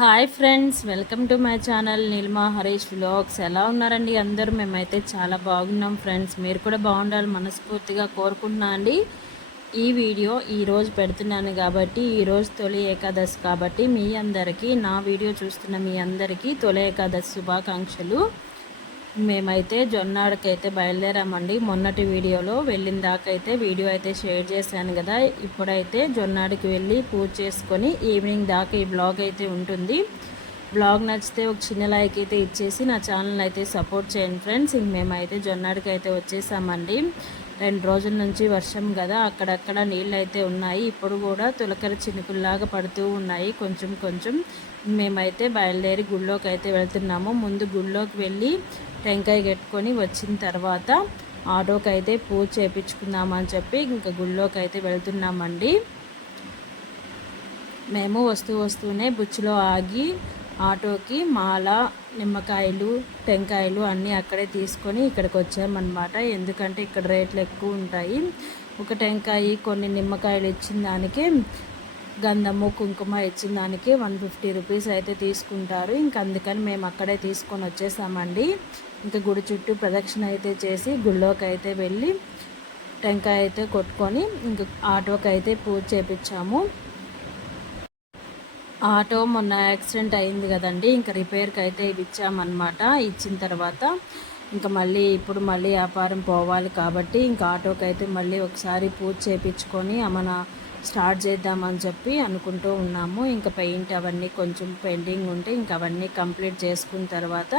Hi friends, welcome to my channel Neelima Harish vlogs. ఎలా ఉన్నారండి అందరూ? మేమైతే చాలా బాగున్నాం ఫ్రెండ్స్. మీరు కూడా బాగుండాలి మనస్ఫూర్తిగా కోరుకుంటున్నా అండి. ఈ వీడియో ఈరోజు పెడుతున్నాను కాబట్టి ఈరోజు తొలి ఏకాదశి కాబట్టి మీ అందరికీ, నా వీడియో చూస్తున్న మీ అందరికీ తొలి ఏకాదశి శుభాకాంక్షలు. మేమైతే జొన్నాడకైతే బయలుదేరామండి. మొన్నటి వీడియోలో వెళ్ళిన దాకైతే వీడియో అయితే షేర్ చేశాను కదా. ఇప్పుడైతే జొన్నాడికి వెళ్ళి పూజ చేసుకొని ఈవినింగ్ దాకా ఈ బ్లాగ్ అయితే ఉంటుంది. బ్లాగ్ నచ్చితే ఒక చిన్న లైక్ అయితే ఇచ్చేసి నా ఛానల్ అయితే సపోర్ట్ చేయండి ఫ్రెండ్స్. మేమైతే జొన్నాడికి అయితే వచ్చేసామండి. 2 రోజుల నుంచి వర్షం కదా, అక్కడక్కడ నీళ్ళు అయితే ఉన్నాయి. ఇప్పుడు కూడా తులకర చినుకుల్లాగా పడుతూ ఉన్నాయి కొంచెం కొంచెం. మేమైతే బయలుదేరి గుళ్ళోకి అయితే వెళ్తున్నాము. ముందు గుళ్ళోకి వెళ్ళి టెంకాయ కట్టుకొని వచ్చిన తర్వాత ఆటోకి అయితే పూజ చేయించుకుందామని చెప్పి ఇంకా గుళ్ళోకి అయితే వెళ్తున్నామండి. మేము వస్తూనే బుచ్చిలో ఆగి ఆటోకి మాల, నిమ్మకాయలు, టెంకాయలు అన్నీ అక్కడే తీసుకొని ఇక్కడికి వచ్చామన్నమాట. ఎందుకంటే ఇక్కడ రేట్లు ఎక్కువ ఉంటాయి. ఒక టెంకాయ కొన్ని నిమ్మకాయలు ఇచ్చిన దానికి, గంధము కుంకుమ ఇచ్చిన దానికి 150 రూపీస్ అయితే తీసుకుంటారు. ఇంకా అందుకని మేము అక్కడే తీసుకొని వచ్చేసామండి. ఇంకా గుడి చుట్టూ ప్రదక్షిణ అయితే చేసి గుళ్ళోకి అయితే వెళ్ళి టెంకాయ అయితే కొట్టుకొని ఇంక ఆటోకి అయితే పూజ చేయించాము. ఆటో మొన్న యాక్సిడెంట్ అయింది కదండి, ఇంకా రిపేర్కి అయితే ఇది ఇచ్చామన్నమాట. ఇచ్చిన తర్వాత ఇంకా ఇప్పుడు మళ్ళీ వ్యాపారం పోవాలి కాబట్టి ఇంకా ఆటోకి అయితే మళ్ళీ ఒకసారి పూజ చేయించుకొని మన స్టార్ట్ చేద్దామని చెప్పి అనుకుంటూ ఉన్నాము. ఇంకా పెయింట్ అవన్నీ కొంచెం పెండింగ్ ఉంటే ఇంకా అవన్నీ కంప్లీట్ చేసుకున్న తర్వాత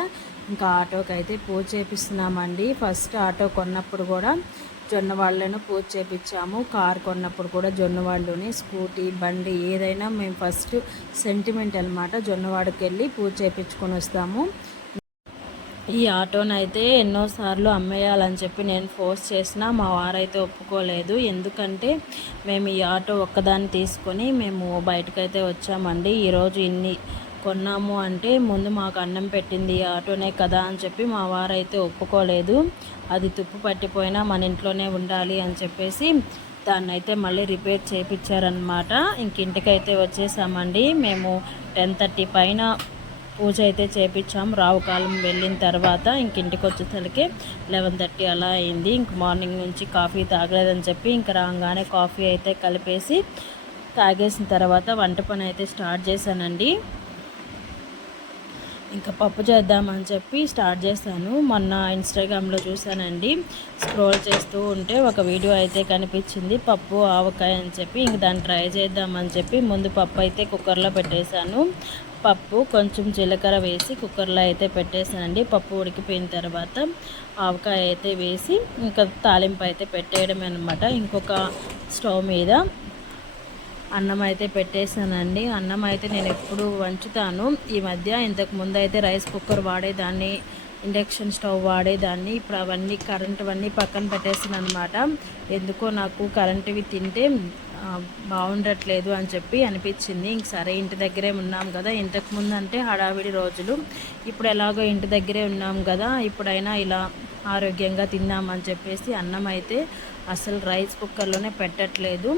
ఇంకా ఆటోకి అయితే పూజ చేపిస్తున్నామండి. ఫస్ట్ ఆటో కొన్నప్పుడు కూడా జొన్నవాళ్ళను పూజ చేపించాము. కార్ కొన్నప్పుడు కూడా జొన్నవాళ్ళని, స్కూటీ బండి ఏదైనా మేము ఫస్ట్ సెంటిమెంట్ అనమాట, జొన్నవాడకి వెళ్ళి పూజ చేయించుకొని వస్తాము. ఈ ఆటోనైతే ఎన్నోసార్లు అమ్మేయాలని చెప్పి నేను ఫోర్స్ చేసినా మా వారైతే ఒప్పుకోలేదు. ఎందుకంటే మేము ఈ ఆటో ఒక్కదాన్ని తీసుకొని మేము బయటకైతే వచ్చామండి. ఈరోజు ఇన్ని కొన్నాము అంటే ముందు మాకు అన్నం పెట్టింది ఈ ఆటోనే కదా అని చెప్పి మా వారైతే ఒప్పుకోలేదు. అది తుప్పు పట్టిపోయినా మన ఇంట్లోనే ఉండాలి అని చెప్పేసి దాన్ని అయితే మళ్ళీ రిపేర్ చేయించారనమాట. ఇంటికైతే వచ్చేసామండి. మేము 10:30 పైన పూజ అయితే చేయించాము. రావుకాలం వెళ్ళిన తర్వాత ఇంటికి వచ్చేసరికి 11:30 అలా అయింది. ఇంక మార్నింగ్ నుంచి కాఫీ తాగలేదని చెప్పి ఇంక రాగానే కాఫీ అయితే కలిపేసి తాగేసిన తర్వాత వంట పని అయితే స్టార్ట్ చేశానండి. ఇంకా పప్పు చేద్దామని చెప్పి స్టార్ట్ చేశాను. మొన్న ఇన్స్టాగ్రామ్లో చూశానండి, స్క్రోల్ చేస్తూ ఉంటే ఒక వీడియో అయితే కనిపించింది, పప్పు ఆవకాయ అని చెప్పి. ఇంక దాన్ని ట్రై చేద్దామని చెప్పి ముందు పప్పు అయితే కుక్కర్లో పెట్టేశాను. పప్పు కొంచెం జీలకర్ర వేసి కుక్కర్లో అయితే పెట్టేశానండి. పప్పు ఉడికిపోయిన తర్వాత ఆవకాయ అయితే వేసి ఇంకా తాలింపు అయితే పెట్టేయడమే అనమాట. ఇంకొక స్టవ్ మీద అన్నం అయితే పెట్టేశానండి. అన్నం అయితే నేను ఎప్పుడు వంచుతాను. ఈ మధ్య ఇంతకు ముందు అయితే రైస్ కుక్కర్ వాడేదాన్ని, ఇండక్షన్ స్టవ్ వాడేదాన్ని. ఇప్పుడు అవన్నీ కరెంటువన్నీ పక్కన పెట్టేసాను అనమాట. ఎందుకో నాకు కరెంటువి తింటే బాగుండట్లేదు అని చెప్పి అనిపించింది. ఇంక సరే ఇంటి దగ్గరే ఉన్నాం కదా, ఇంతకుముందు అంటే హడావిడి రోజులు, ఇప్పుడు ఎలాగో ఇంటి దగ్గరే ఉన్నాం కదా, ఇప్పుడైనా ఇలా ఆరోగ్యంగా తిందామని చెప్పేసి అన్నం అయితే అసలు రైస్ కుక్కర్లోనే పెట్టట్లేదు.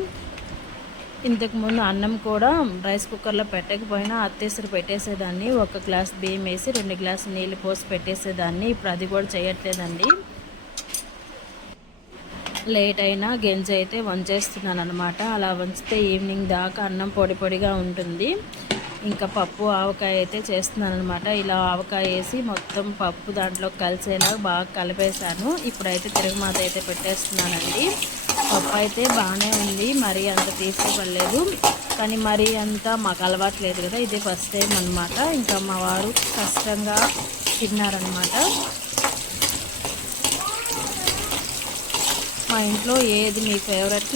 ఇంతకుముందు అన్నం కూడా రైస్ కుక్కర్లో పెట్టకపోయినా అత్తేసరి పెట్టేసేదాన్ని. 1 గ్లాస్ బియ్యం వేసి 2 గ్లాసులు నీళ్ళు పోసి పెట్టేసేదాన్ని. ఇప్పుడు అది కూడా చేయట్లేదండి. లేట్ అయినా గెంజి అయితే వంచేస్తున్నాను అనమాట. అలా వంచితే ఈవినింగ్ దాకా అన్నం పొడి పొడిగా ఉంటుంది. ఇంకా పప్పు ఆవకాయ అయితే చేస్తున్నాను అనమాట. ఇలా ఆవకాయ వేసి మొత్తం పప్పు దాంట్లో కలిసేలా బాగా కలిపేశాను. ఇప్పుడైతే తిరుగుమాత అయితే పెట్టేస్తున్నానండి. పప్పు అయితే బాగానే ఉంది, మరీ అంత తీసుకోవలేదు, కానీ మరీ అంతా మాకు అలవాట్లేదు కదా, ఇదే ఫస్ట్ టైం అనమాట. ఇంకా మా వారు కష్టంగా తిన్నారనమాట. మా ఇంట్లో ఏది మీ ఫేవరెట్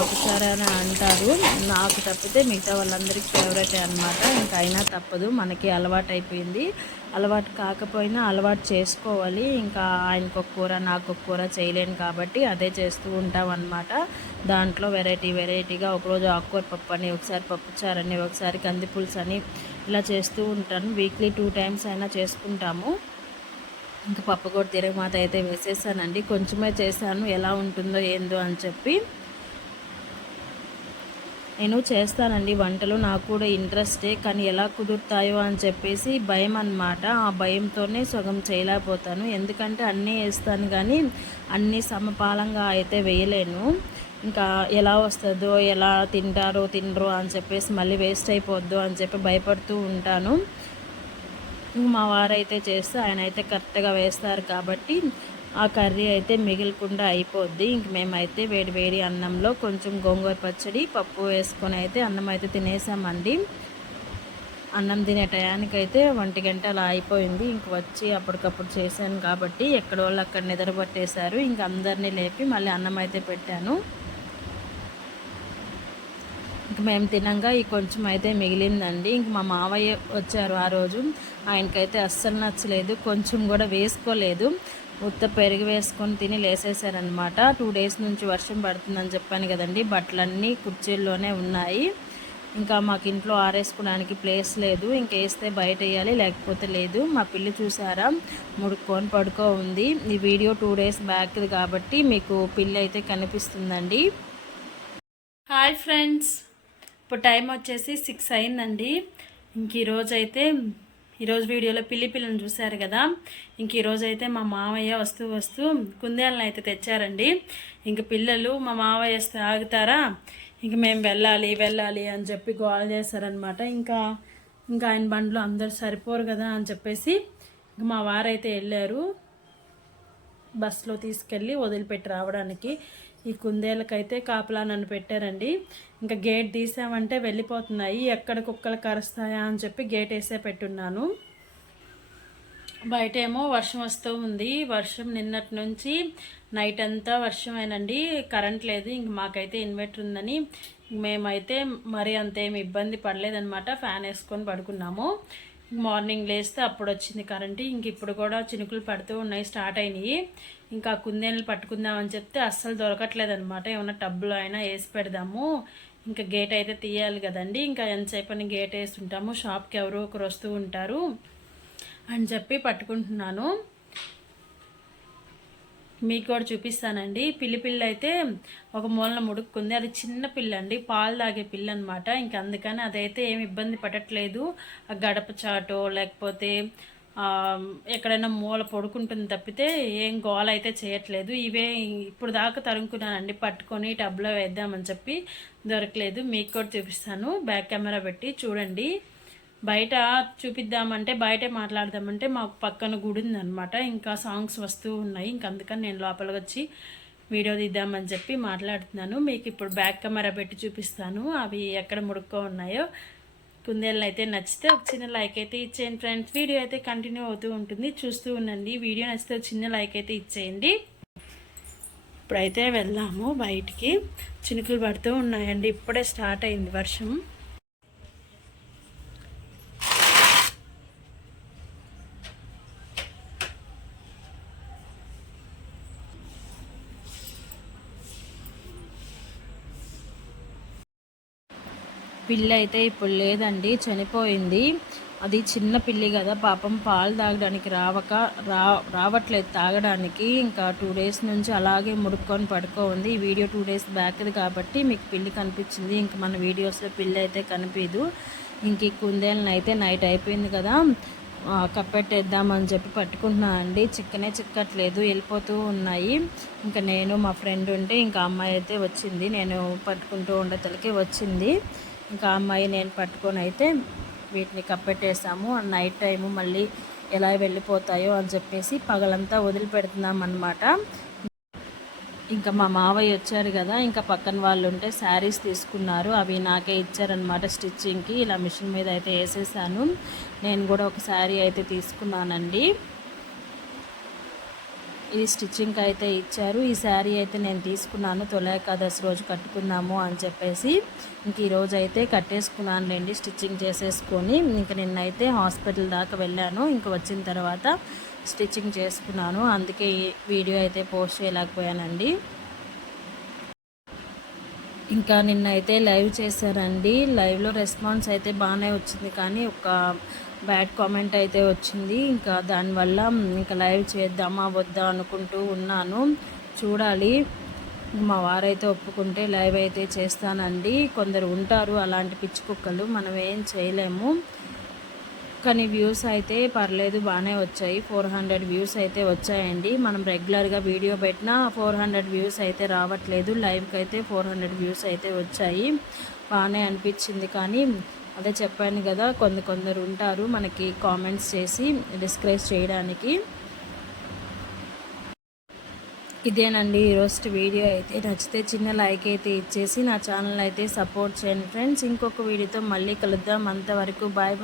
ఒకసారి అని అంటారు, నాకు తప్పితే మిగతా వాళ్ళందరికీ ఫేవరెట్ అనమాట. ఇంకా అయినా తప్పదు, మనకి అలవాటు అయిపోయింది. అలవాటు కాకపోయినా అలవాటు చేసుకోవాలి. ఇంకా ఆయనకు ఒక కూర నాకు ఒక కూర చేయలేను కాబట్టి అదే చేస్తూ ఉంటాం అనమాట. దాంట్లో వెరైటీగా ఒకరోజు ఆకుకూర పప్పు అని, ఒకసారి పప్పుచారని, ఒకసారి కందిపులుసు అని ఇలా చేస్తూ ఉంటాను. వీక్లీ 2 టైమ్స్ అయినా చేసుకుంటాము. ఇంకా పప్పు కూడా తిరగమాత అయితే వేసేసానండి. కొంచెమే చేశాను, ఎలా ఉంటుందో ఏందో అని చెప్పి. నేను చేస్తానండి వంటలు, నాకు కూడా ఇంట్రెస్టే, కానీ ఎలా కుదురుతాయో అని చెప్పేసి భయం అన్నమాట. ఆ భయంతోనే సగం చేయలేకపోతాను. ఎందుకంటే అన్నీ వేస్తాను కానీ అన్నీ సమపాలంగా అయితే వేయలేను. ఇంకా ఎలా వస్తుందో, ఎలా తింటారో తినరో అని చెప్పేసి మళ్ళీ వేస్ట్ అయిపోద్దు అని చెప్పి భయపడుతూ ఉంటాను. మా వారైతే చేస్తే ఆయన అయితే కరెక్ట్గా వేస్తారు కాబట్టి ఆ కర్రీ అయితే మిగిలకుండా అయిపోద్ది. ఇంక మేమైతే వేడి వేడి అన్నంలో కొంచెం గోంగూర పచ్చడి, పప్పు వేసుకొని అయితే అన్నం అయితే తినేసామండి. అన్నం తినే టయానికైతే 1 గంట అలా అయిపోయింది. ఇంక వచ్చి అప్పటికప్పుడు చేశాను కాబట్టి ఎక్కడ వాళ్ళు అక్కడ నిద్రపట్టేశారు. ఇంక అందరినీ లేపి మళ్ళీ అన్నం అయితే పెట్టాను. ఇంక మేము తినంగా ఈ కొంచెం అయితే మిగిలిందండి. ఇంక మా మావయ్య వచ్చారు ఆ రోజు. ఆయనకైతే అస్సలు నచ్చలేదు, కొంచెం కూడా వేసుకోలేదు. ఉత్త పెరుగు వేసుకొని తిని లేసేసారనమాట. 2 డేస్ నుంచి వర్షం పడుతుందని చెప్పాను కదండి, బట్టలన్నీ కుర్చీల్లోనే ఉన్నాయి. ఇంకా మాకు ఇంట్లో ఆరేసుకోవడానికి ప్లేస్ లేదు. ఇంక వేస్తే బయట వేయాలి, లేకపోతే లేదు. మా పిల్లి చూసారా ముడుక్కొని పడుకో ఉంది. ఈ వీడియో 2 డేస్ బ్యాక్ది కాబట్టి మీకు పిల్లి అయితే కనిపిస్తుందండి. హాయ్ ఫ్రెండ్స్, ఇప్పుడు టైం వచ్చేసి 6 అయిందండి. ఇంక ఈరోజు వీడియోలో పిల్లిని చూశారు కదా. ఇంక ఈరోజైతే మా మామయ్య వస్తూ కుందేళ్ళని అయితే తెచ్చారండి. ఇంక పిల్లలు మా మామయ్య వస్తే ఆగుతారా, ఇంక మేము వెళ్ళాలి అని చెప్పి గోల చేశారనమాట. ఇంకా ఆయన బండ్లో అందరు సరిపోరు కదా అని చెప్పేసి ఇంక మా వారైతే వెళ్ళారు బస్సులో తీసుకెళ్ళి వదిలిపెట్టి రావడానికి. ఈ కుందేళ్ళకైతే కాపలా నన్ను పెట్టారండి. ఇంకా గేట్ తీసామంటే వెళ్ళిపోతున్నాయి, ఎక్కడ కుక్కలు కరుస్తాయా అని చెప్పి గేట్ వేసే పెట్టున్నాను. బయట ఏమో వర్షం వస్తూ ఉంది. వర్షం నిన్నటి నుంచి నైట్ అంతా వర్షమేనండి, కరెంట్ లేదు. ఇంక మాకైతే ఇన్వర్టర్ ఉందని మేమైతే మరి అంతేమి ఇబ్బంది పడలేదన్నమాట. ఫ్యాన్ వేసుకొని పడుకున్నాము. మార్నింగ్ లేస్తే అప్పుడు వచ్చింది కరెంటు. ఇంక ఇప్పుడు కూడా చినుకులు పడుతూ ఉన్నాయి, స్టార్ట్ అయినాయి. ఇంకా కుందేళ్ళు పట్టుకుందామని చెప్తే అస్సలు దొరకట్లేదు అనమాట. ఏమన్నా టబ్బులో అయినా వేసి పెడదాము, ఇంకా గేట్ అయితే తీయాలి కదండి. ఇంకా ఎంతసేపు అని గేట్ వేసి ఉంటాము, షాప్కి ఎవరో ఒకరు వస్తూ ఉంటారు అని చెప్పి పట్టుకుంటున్నాను. మీకు కూడా చూపిస్తానండి. పిల్లి అయితే ఒక మూలన ముడుక్కుంది. అది చిన్న పిల్ల అండి, పాలు తాగే పిల్ల అనమాట. ఇంక అందుకని అదైతే ఏమి ఇబ్బంది పడట్లేదు. ఆ గడప చాటో లేకపోతే ఎక్కడైనా మూల పడుకుంటుంది తప్పితే ఏం గోల అయితే చేయట్లేదు. ఇవే ఇప్పుడు దాకా తరుముకున్నానండి, పట్టుకొని టబ్లో వేద్దామని చెప్పి దొరకలేదు. మీకు కూడా చూపిస్తాను, బ్యాక్ కెమెరా పెట్టి చూడండి. బయట చూపిద్దామంటే, బయటే మాట్లాడదామంటే మాకు పక్కన గుడి ఉందనమాట. ఇంకా సాంగ్స్ వస్తూ ఉన్నాయి. ఇంక అందుకని నేను లోపలికి వచ్చి వీడియో తీద్దామని చెప్పి మాట్లాడుతున్నాను. మీకు ఇప్పుడు బ్యాక్ కెమెరా పెట్టి చూపిస్తాను అవి ఎక్కడ ముడుక్కో ఉన్నాయో. కుందేళ్ళు అయితే నచ్చితే ఒక చిన్న లైక్ అయితే ఇచ్చేయండి ఫ్రెండ్స్. వీడియో అయితే కంటిన్యూ అవుతూ ఉంటుంది, చూస్తూ ఉండండి. వీడియో నచ్చితే చిన్న లైక్ అయితే ఇచ్చేయండి. ఇప్పుడైతే వెళ్దాము బయటికి. చినుకులు పడుతూ ఉన్నాయండి, ఇప్పుడే స్టార్ట్ అయింది వర్షం. పిల్లి అయితే ఇప్పుడు లేదండి, చనిపోయింది. అది చిన్న పిల్లి కదా పాపం, పాలు తాగడానికి రావట్లేదు తాగడానికి. ఇంకా 2 డేస్ నుంచి అలాగే ముడుక్కొని పడుకో ఉంది. ఈ వీడియో 2 డేస్ బ్యాక్ది కాబట్టి మీకు పిల్లి కనిపించింది. ఇంక మన వీడియోస్లో పిల్లి అయితే కనిపించదు. ఇంక ఈ కుందేళ్ళని అయితే నైట్ అయిపోయింది కదా, కప్పెట్టేద్దామని చెప్పి పట్టుకుంటున్నాను అండి. చిక్కట్లేదు, వెళ్ళిపోతూ ఉన్నాయి. ఇంకా నేను మా ఫ్రెండ్ ఉంటే ఇంకా అమ్మాయి అయితే వచ్చింది, నేను పట్టుకుంటూ ఉండేతలకి వచ్చింది. ఇంకా అమ్మాయి నేను పట్టుకొని అయితే వీటిని కప్పెట్టేసాము. నైట్ టైము మళ్ళీ ఎలా వెళ్ళిపోతాయో అని చెప్పేసి పగలంతా వదిలిపెడుతున్నాం అన్నమాట. ఇంకా మా మావయ్య వచ్చారు కదా, ఇంకా పక్కన వాళ్ళు ఉంటే శారీస్ తీసుకున్నారు, అవి నాకే ఇచ్చారనమాట స్టిచ్చింగ్కి. ఇలా మిషన్ మీద అయితే వేసేసాను. నేను కూడా ఒక శారీ అయితే తీసుకున్నానండి, ఇది స్టిచ్చింగ్కి అయితే ఇచ్చారు. ఈ శారీ అయితే నేను తీసుకున్నాను, తొలి ఏకాదశి రోజు కట్టుకున్నాము అని చెప్పేసి. ఇంక ఈరోజు అయితే కట్టేసుకున్నానులేండి, స్టిచ్చింగ్ చేసేసుకొని. ఇంక నిన్నైతే హాస్పిటల్ దాకా వెళ్ళాను, ఇంక వచ్చిన తర్వాత స్టిచ్చింగ్ చేసుకున్నాను. అందుకే వీడియో అయితే పోస్ట్ చేయలేకపోయానండి. ఇంకా నిన్నైతే లైవ్ చేశారండి, లైవ్లో రెస్పాన్స్ అయితే బాగానే వచ్చింది, కానీ ఒక బ్యాడ్ కామెంట్ అయితే వచ్చింది. ఇంకా దానివల్ల ఇంకా లైవ్ చేద్దామా వద్దా అనుకుంటూ ఉన్నాను, చూడాలి. మా వారైతే ఒప్పుకుంటే లైవ్ అయితే చేస్తానండి. కొందరు ఉంటారు అలాంటి పిచ్చి కుక్కలు, మనం ఏం చేయలేము. కానీ వ్యూస్ అయితే పర్లేదు, బాగానే వచ్చాయి. 400 వ్యూస్ అయితే వచ్చాయండి. మనం రెగ్యులర్గా వీడియో పెట్టినా 400 వ్యూస్ అయితే రావట్లేదు. లైవ్కి అయితే 400 వ్యూస్ అయితే వచ్చాయి. బాగానే అనిపించింది. కానీ అదే చెప్పాను కదా, కొందరు ఉంటారు మనకి కామెంట్స్ చేసి డిస్కరేజ్ చేయడానికి. ఇదేనండి ఈరోజు వీడియో అయితే. నచ్చితే చిన్న లైక్ అయితే ఇచ్చేసి నా ఛానల్ అయితే సపోర్ట్ చేయండి ఫ్రెండ్స్. ఇంకొక వీడియోతో మళ్ళీ కలుద్దాం. అంతవరకు బాయ్.